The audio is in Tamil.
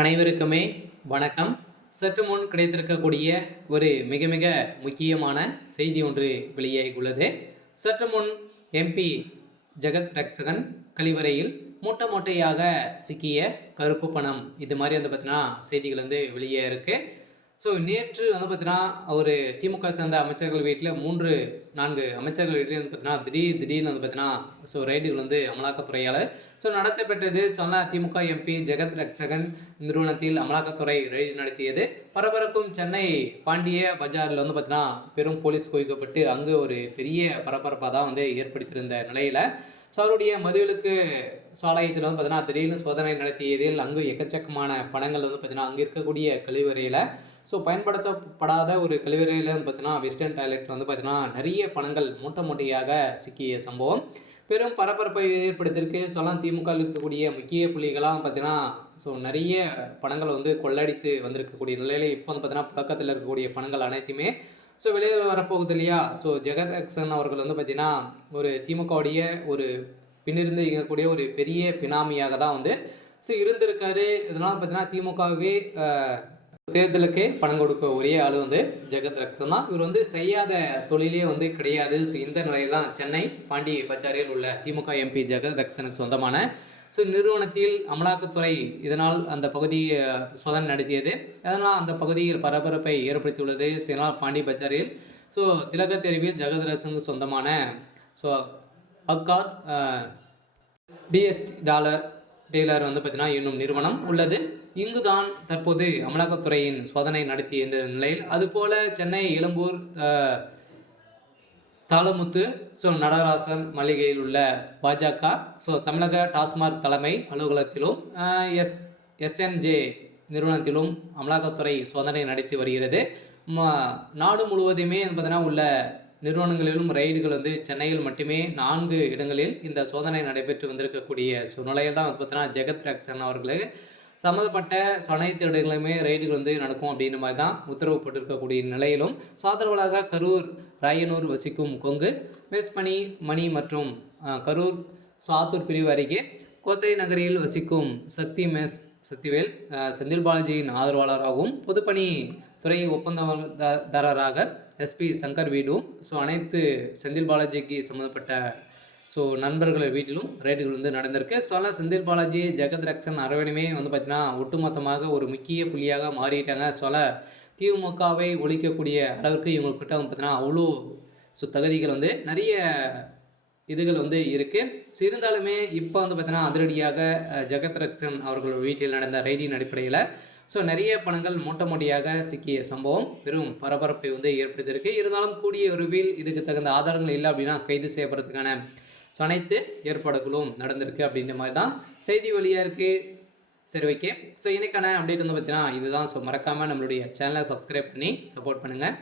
அனைவருக்குமே வணக்கம். சற்று முன் கிடைத்திருக்கக்கூடிய ஒரு மிக மிக முக்கியமான செய்தி ஒன்று வெளியாகியுள்ளது. சற்று முன் எம்பி ஜெகத் ரட்சகன் கழிவறையில் மூட்டை மூட்டையாக சிக்கிய கருப்பு பணம், இது மாதிரி பார்த்தீங்கன்னா செய்திகள் வெளியே இருக்கு. ஸோ நேற்று பார்த்தீங்கன்னா ஒரு திமுக சேர்ந்த அமைச்சர்கள் வீட்டில் 3-4 அமைச்சர்கள் வீட்டில் பார்த்தீங்கன்னா திடீர்னு பார்த்தீங்கன்னா ரைடுகள் அமலாக்கத்துறையால் நடத்தப்பட்டது. சொன்ன திமுக எம்பி ஜெகத் ரட்சகன் நிறுவனத்தில் அமலாக்கத்துறை ரெய்டு நடத்தியது. பரபரக்கும் சென்னை பாண்டிய பஜாரில் பார்த்தீங்கன்னா பெரும் போலீஸ் குவிக்கப்பட்டு அங்கு ஒரு பெரிய பரபரப்பாக தான் ஏற்படுத்தியிருந்த நிலையில் அவருடைய மதுவிலக்கு சாலையத்தில் பார்த்தீங்கன்னா திடீர்னு சோதனை நடத்தியதில் அங்கு எக்கச்சக்கமான பணங்கள் பார்த்தீங்கன்னா அங்கே இருக்கக்கூடிய கழிவறையில் பயன்படுத்தப்படாத ஒரு கழிவறையில் பார்த்தீங்கன்னா வெஸ்டர்ன் டாய்லெட் பார்த்தீங்கன்னா நிறைய பணங்கள் மூட்டை மூட்டையாக சிக்கிய சம்பவம் பெரும் பரபரப்பை ஏற்படுத்தியிருக்கு. சொல்லலாம் திமுக இருக்கக்கூடிய முக்கிய புள்ளிகளாக பார்த்தீங்கன்னா நிறைய பணங்கள் கொள்ளடித்து வந்திருக்கக்கூடிய நிலையில் இப்போ பார்த்தீங்கன்னா புழக்கத்தில் இருக்கக்கூடிய பணங்கள் அனைத்துமே வெளியே வரப்போகுது இல்லையா. ஜெகத் ரட்சகன் அவர்கள் பார்த்தீங்கன்னா ஒரு திமுகவுடைய ஒரு பின்னிருந்து இயங்கக்கூடிய ஒரு பெரிய பினாமியாக தான் இருந்திருக்காரு. இதனால் பார்த்தீங்கன்னா திமுகவே தேர்தலுக்கு பணம் கொடுக்க ஒரே ஆள் ஜெகத் ரட்சகன் தான். இவர் செய்யாத தொழிலே கிடையாது. இந்த நிலையில் தான் சென்னை பாண்டி பஜாரில் உள்ள திமுக எம்பி ஜெகத் ரட்சகனுக்கு சொந்தமான நிறுவனத்தில் அமலாக்கத்துறை இதனால் அந்த பகுதியை சோதனை நடத்தியது. அதனால் அந்த பகுதியில் பரபரப்பை ஏற்படுத்தியுள்ளது. இதனால் பாண்டி பஜாரில் திலக தெருவில் ஜெகத் ரட்சகனுக்கு சொந்தமான அக்கார் டிஎஸ்டி டாலர் டீலர் பார்த்தீங்கன்னா என்னும் நிறுவனம் உள்ளது. இங்குதான் தற்போது அமலாக்கத்துறையின் சோதனை நடத்திய நிலையில் அதுபோல சென்னை எழும்பூர் தாளமுத்து நடராசன் மளிகையில் உள்ள பாஜக தமிழக டாஸ்மாக் தலைமை அலுவலகத்திலும் எஸ்என்ஜே நிறுவனத்திலும் அமலாக்கத்துறை சோதனை நடத்தி வருகிறது. நாடு முழுவதுமே பார்த்தீங்கன்னா உள்ள நிறுவனங்களிலும் ரைடுகள் சென்னையில் மட்டுமே 4 இடங்களில் இந்த சோதனை நடைபெற்று வந்திருக்கக்கூடிய சூழ்நிலையில் தான் பார்த்தீங்கன்னா ஜெகத் ரட்சகன் அவர்களுக்கு சம்மந்தப்பட்ட அனைத்து இடங்களுமே ரைடுகள் நடக்கும் அப்படின்ற மாதிரி தான் உத்தரவு போட்டிருக்கக்கூடிய நிலையிலும் சாதரவலாக கரூர் ராயனூர் வசிக்கும் கொங்கு மணி மற்றும் கரூர் சாத்தூர் பிரிவு அருகே கோத்தை நகரில் வசிக்கும் சக்திவேல் செந்தில் பாலாஜியின் ஆதரவாளராகவும் பொதுப்பணி துறை ஒப்பந்ததாரராக எஸ்பி சங்கர் வீடும் அனைத்து செந்தில் பாலாஜிக்கு சம்மந்தப்பட்ட நண்பர்கள் வீட்டிலும் ரைடுகள் நடந்திருக்கு. செந்தில் பாலாஜி ஜெகத் ரட்சகன் அரவணையுமே பார்த்தீங்கன்னா ஒட்டுமொத்தமாக ஒரு முக்கிய புள்ளியாக மாறிட்டாங்க. திமுகவை ஒழிக்கக்கூடிய அளவுக்கு இவங்கக்கிட்ட பார்த்தீங்கன்னா அவ்வளோ தகுதிகள் நிறைய இதுகள் இருக்குது. இருந்தாலுமே இப்போ பார்த்தீங்கன்னா அதிரடியாக ஜெகத் ரட்சகன் அவர்கள் வீட்டில் நடந்த ரைடின் அடிப்படையில் நிறைய பணங்கள் மூட்டையாக சிக்கிய சம்பவம் பெரும் பரபரப்பை ஏற்படுத்தியிருக்கு. இருந்தாலும் கூடிய விரைவில் இதுக்கு தகுந்த ஆதாரங்கள் இல்லை அப்படின்னா கைது செய்யப்படுறதுக்கான அனைத்து ஏற்பாடுகளும் நடந்திருக்கு அப்படின்ற மாதிரி தான் செய்தி வழியாக இருக்குது. சரி, ஓகே. இன்னைக்கான அப்டேட் பார்த்தீங்கன்னா இதுதான். மறக்காமல் நம்மளுடைய சேனலை சப்ஸ்கிரைப் பண்ணி சப்போர்ட் பண்ணுங்கள்.